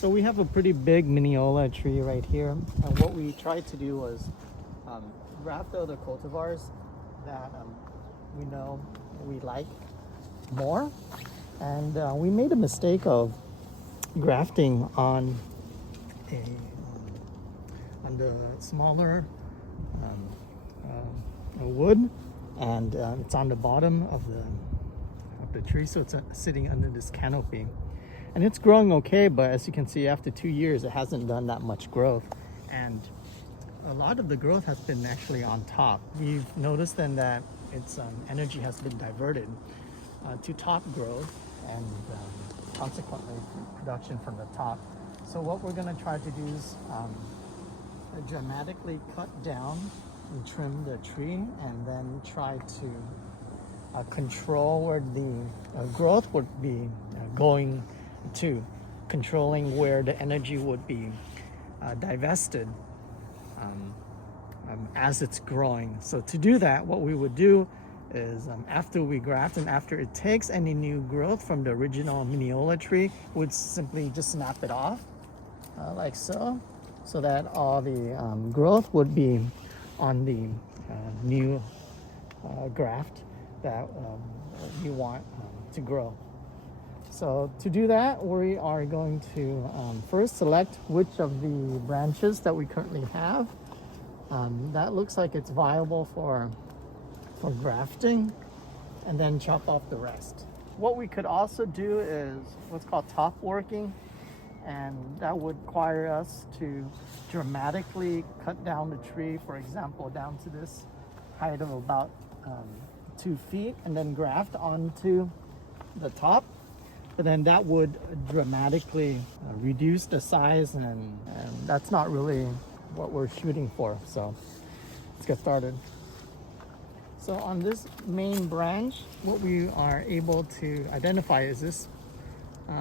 So we have a pretty big Mineola tree right here, and what we tried to do was graft other cultivars that we know we like more, and we made a mistake of grafting on the smaller wood, and it's on the bottom of the tree, so it's sitting under this canopy. And it's growing okay, but as you can see, after 2 years, it hasn't done that much growth. And a lot of the growth has been actually on top. We've noticed then that its energy has been diverted to top growth and consequently production from the top. So what we're gonna try to do is dramatically cut down and trim the tree, and then try to control where the growth would be going to, controlling where the energy would be divested as it's growing. So to do that, what we would do is after we graft and after it takes any new growth from the original Mineola tree, would simply just snap it off like so, so that all the growth would be on the new graft that you want to grow. So to do that, we are going to first select which of the branches that we currently have that looks like it's viable for grafting, and then chop off the rest. What we could also do is what's called top working, and that would require us to dramatically cut down the tree, for example, down to this height of about 2 feet, and then graft onto the top. But then that would dramatically reduce the size, and that's not really what we're shooting for. So let's get started. So on this main branch, what we are able to identify is this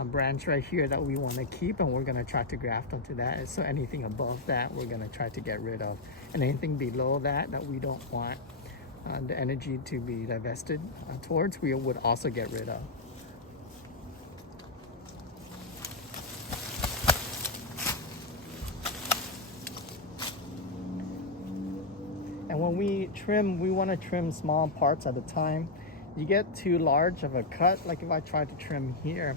branch right here that we want to keep, and we're going to try to graft onto that. So anything above that, we're going to try to get rid of, and anything below that we don't want the energy to be divested towards, we would also get rid of. And when we trim, we want to trim small parts at a time. You get too large of a cut, like if I try to trim here,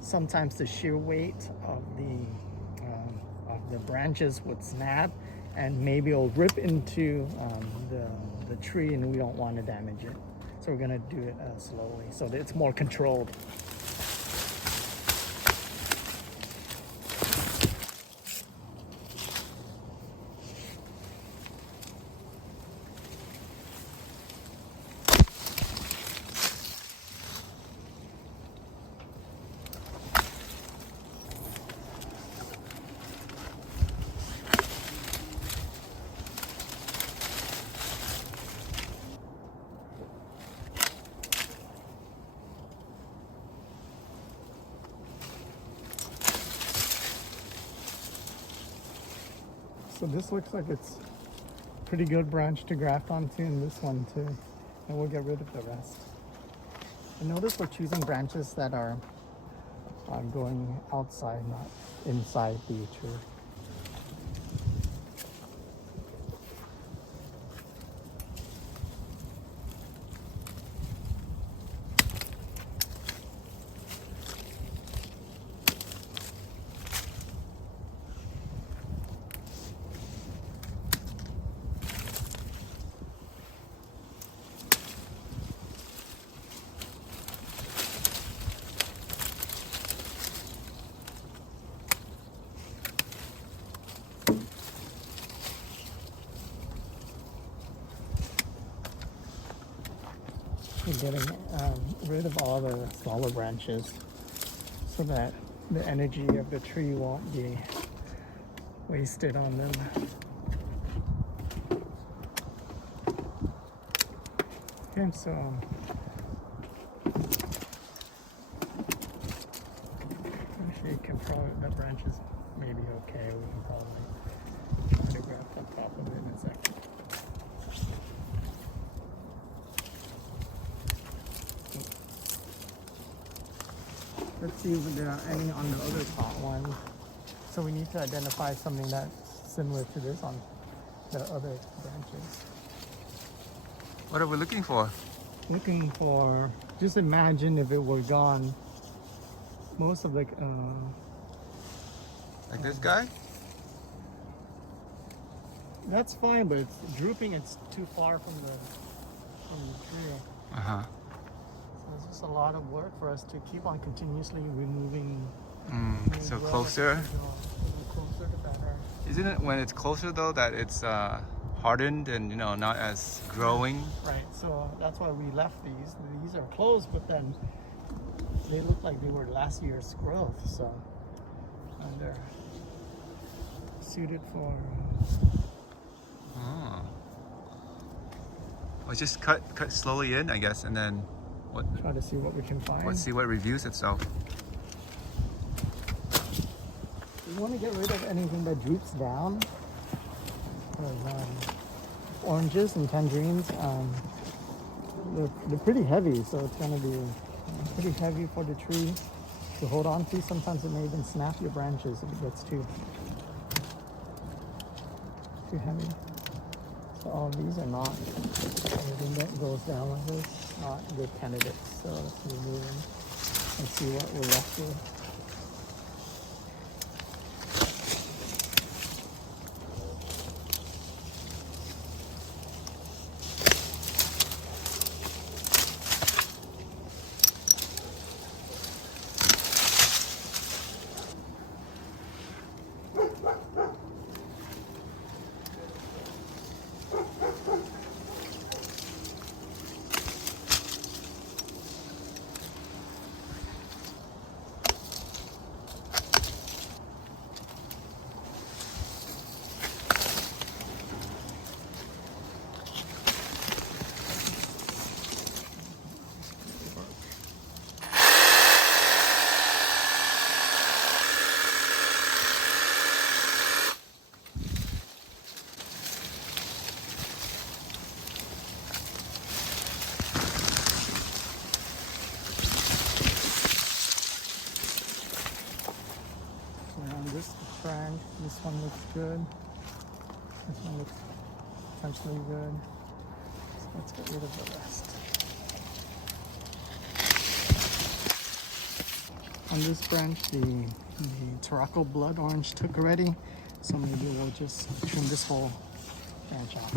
sometimes the sheer weight of the branches would snap, and maybe it'll rip into the tree, and we don't want to damage it. So we're going to do it slowly so that it's more controlled. So this looks like it's a pretty good branch to graft onto, and this one too. And we'll get rid of the rest. And notice we're choosing branches that are going outside, not inside the tree. We're getting rid of all the smaller branches so that the energy of the tree won't be wasted on them. Okay, so actually you can probably, that branch is maybe okay. We can probably try to graft on top of it in a second. Let's see if there are any on the other top one. So we need to identify something that's similar to this on the other branches. What are we looking for? Looking for, just imagine if it were gone. Most of Like this guy? That's fine, but it's drooping. It's too far from the tree. Uh-huh. So it's just a lot of work for us to keep on continuously removing. So closer. The closer, the better. Isn't it when it's closer though that it's hardened and not as growing? Right. So that's why we left these. These are closed, but then they look like they were last year's growth. So they're suited for. Oh. Well, just cut slowly in, I guess, and then what? Try to see what we can find. Let's see what reviews itself. We want to get rid of anything that droops down. Oranges and tangerines, they're pretty heavy, so it's going to be pretty heavy for the tree to hold on to. Sometimes it may even snap your branches if it gets too heavy. So all of these are not, everything that goes down like this, not good candidates. So let's remove them and see what we're left with. This branch, this one looks good. This one looks potentially good. So let's get rid of the rest. On this branch, the Tarocco blood orange took already, so maybe we'll just trim this whole branch off.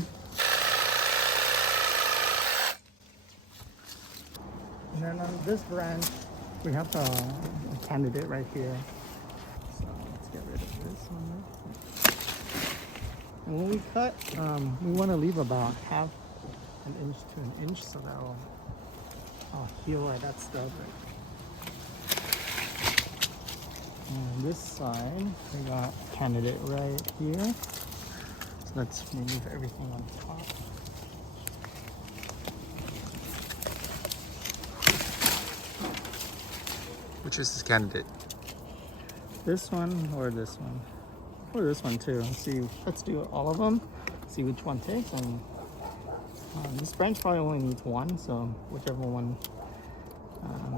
And then on this branch, we have a candidate right here. Get rid of this one. And when we cut, we want to leave about half an inch to an inch, so that'll heal right that stub. And this side, we got candidate right here. So let's remove everything on top. Which is this candidate? This one or this one? Or this one too. Let's do all of them. See which one takes. And this branch probably only needs one, so whichever one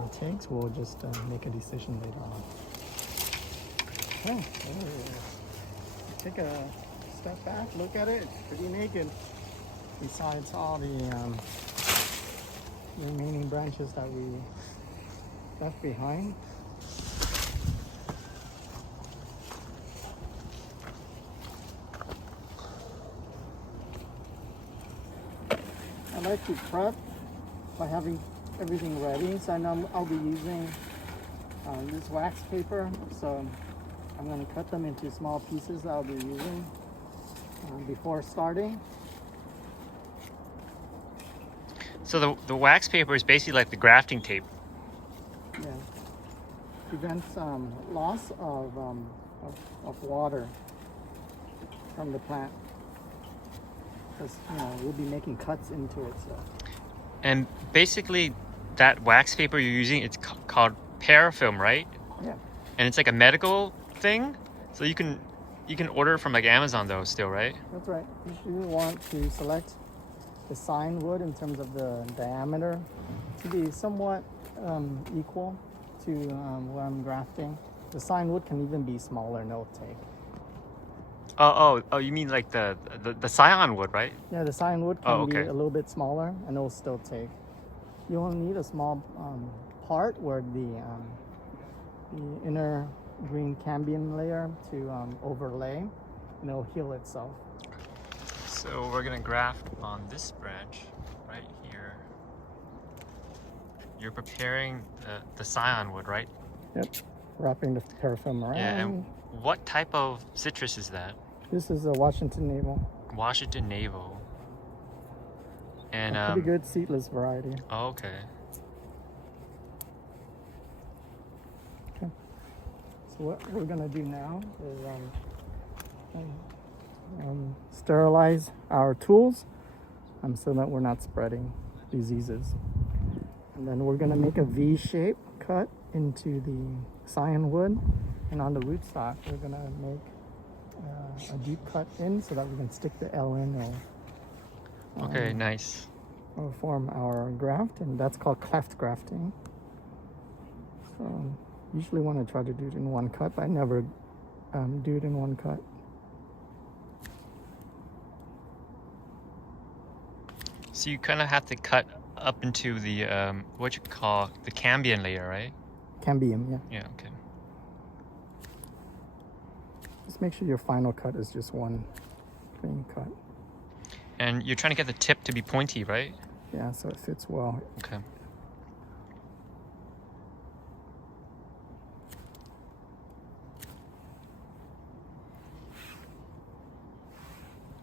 it takes, we'll just make a decision later on. Okay. Take a step back, look at it. It's pretty naked. Besides all the remaining branches that we left behind. I like to prep by having everything ready. So I know I'll be using this wax paper. So I'm going to cut them into small pieces that I'll be using before starting. So the wax paper is basically like the grafting tape. Yeah. Prevents loss of water from the plant. Because we'll be making cuts into it. So. And basically, that wax paper you're using, it's called parafilm, right? Yeah. And it's like a medical thing, so you can order from like Amazon though, still, right? That's right. You want to select the sign wood in terms of the diameter to be somewhat equal, to where I'm grafting. The sign wood can even be smaller, no take. Oh, you mean like the scion wood, right? Yeah, the sign wood can Oh, be okay. a little bit smaller and it'll still take. You only need a small part where the inner green cambium layer to overlay, and it'll heal itself. So we're gonna graft on this branch right here. You're preparing the scion wood, right? Yep, wrapping the paraffin around. Yeah, and what type of citrus is that? This is a Washington Navel. Washington Navel. And A pretty good seedless variety. Oh, okay. Okay. So what we're gonna do now is sterilize our tools so that we're not spreading diseases. And then we're gonna make a V-shape cut into the scion wood, and on the rootstock we're gonna make a deep cut in so that we can stick the L in Okay, nice. or form our graft, and that's called cleft grafting. So usually want to try to do it in one cut, but I never do it in one cut. So you kind of have to cut up into the what you call the cambium layer, right? Cambium, yeah. Yeah. Okay. Just make sure your final cut is just one clean cut. And you're trying to get the tip to be pointy, right? Yeah, so it fits well. Okay.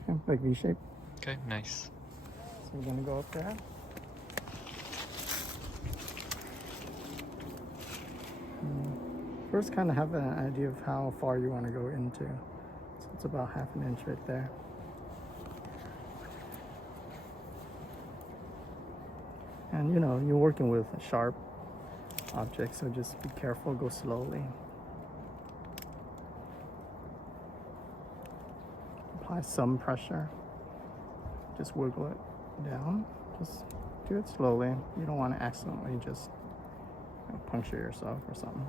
Yeah, like V-shape. Okay, nice. So we're gonna go up there. First, kind of have an idea of how far you want to go into. So it's about 1/2 inch right there. And you know, you're working with a sharp object, so just be careful, go slowly. Apply some pressure. Just wiggle it down. Just do it slowly. You don't want to accidentally just puncture yourself or something.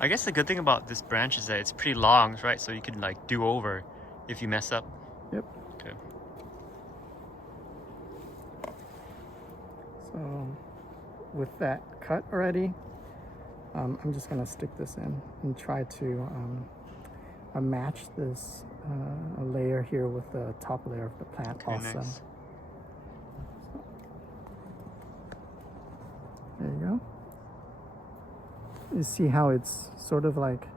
I guess the good thing about this branch is that it's pretty long, right? So you can like do over if you mess up. Yep. Okay. So with that cut already, I'm just gonna stick this in and try to match this layer here with the top layer of the plant also. Nice. There you go. You see how it's sort of like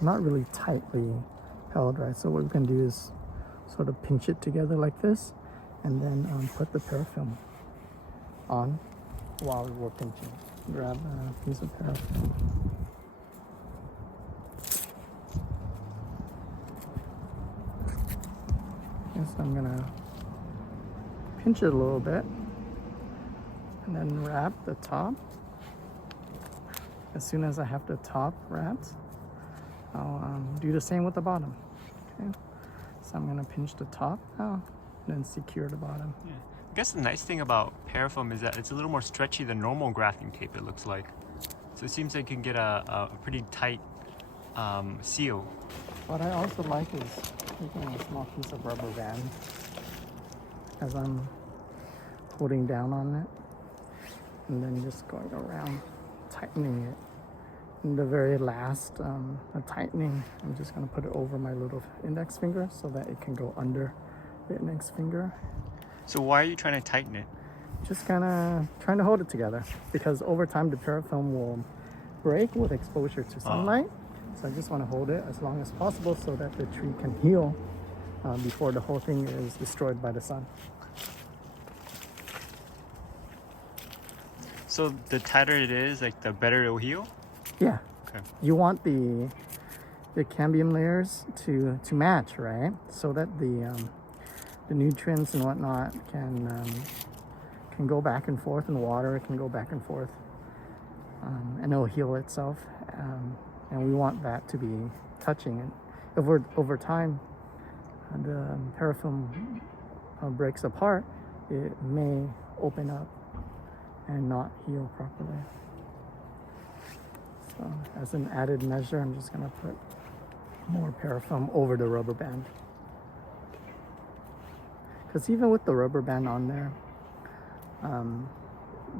not really tightly held, right? So what we can do is sort of pinch it together like this, and then put the paraffin on while we're working to grab a piece of paraffin. Yes, I'm gonna pinch it a little bit and then wrap the top. As soon as I have the top wrapped, I'll do the same with the bottom. Okay, so I'm gonna pinch the top now, and then secure the bottom. Yeah. I guess the nice thing about paraffin is that it's a little more stretchy than normal grafting tape, it looks like. So it seems like you can get a pretty tight seal. What I also like is taking a small piece of rubber band as I'm holding down on it, and then just going around tightening it. And the very last tightening, I'm just going to put it over my little index finger so that it can go under the index finger. So why are you trying to tighten it? Just kind of trying to hold it together, because over time the paraffin will break with exposure to sunlight. So I just want to hold it as long as possible so that the tree can heal before the whole thing is destroyed by the sun. So the tighter it is, like the better it will heal? Yeah. Okay. You want the cambium layers to match, right? So that the nutrients and whatnot can go back and forth, and water can go back and forth, and it'll heal itself. And we want that to be touching. And over time, the paraffin breaks apart. It may open up and not heal properly. So as an added measure, I'm just gonna put more parafilm over the rubber band. Because even with the rubber band on there,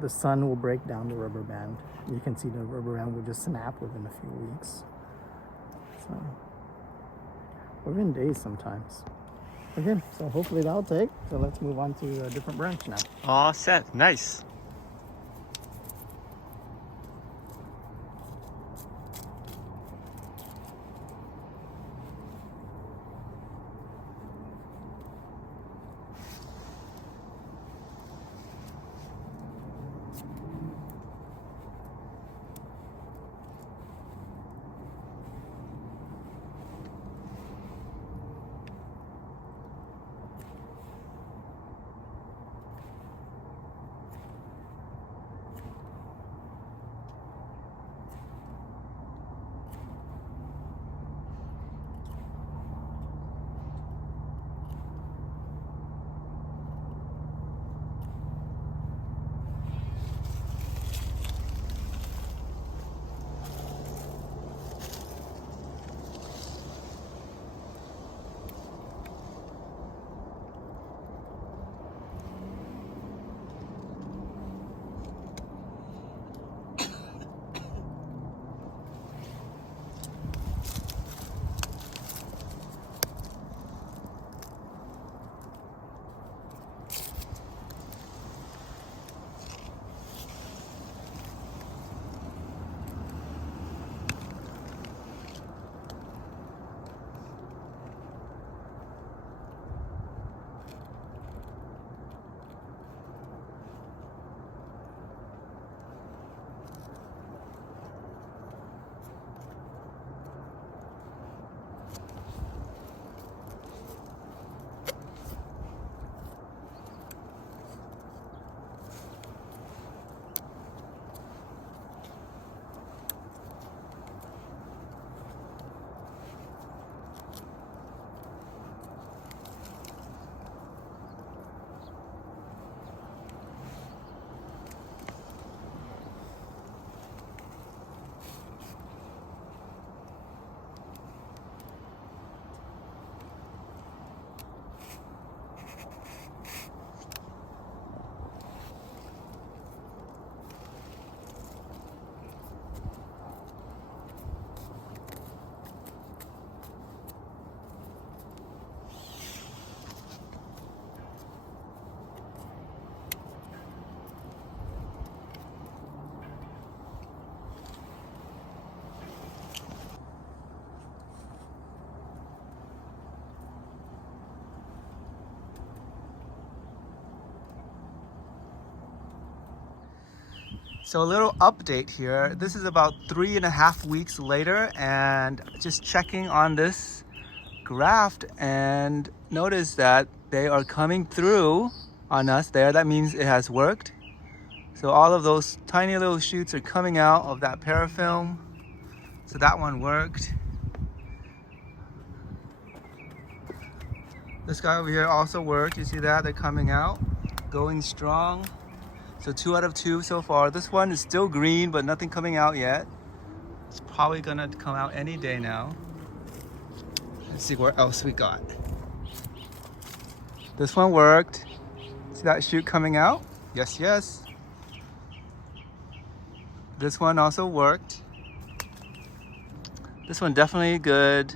the sun will break down the rubber band. You can see the rubber band will just snap within a few weeks. So, within days sometimes. Okay, so hopefully that'll take. So let's move on to a different branch now. All set. Nice. So a little update here. This is about 3.5 weeks later, and just checking on this graft, and notice that they are coming through on us there. That means it has worked. So all of those tiny little shoots are coming out of that parafilm. So that one worked. This guy over here also worked. You see that? They're coming out, going strong. So 2 out of 2 so far. This one is still green, but nothing coming out yet. It's probably gonna come out any day now. Let's see what else we got. This one worked. See that shoot coming out? Yes, yes. This one also worked. This one definitely good.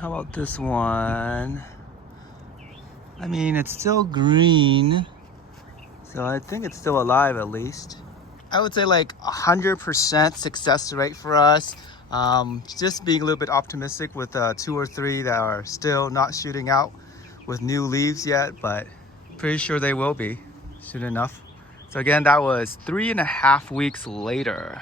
How about this one? I mean, it's still green, so I think it's still alive at least. I would say like 100% success rate for us. Just being a little bit optimistic with 2 or 3 that are still not shooting out with new leaves yet, but pretty sure they will be soon enough. So again, that was 3.5 weeks later.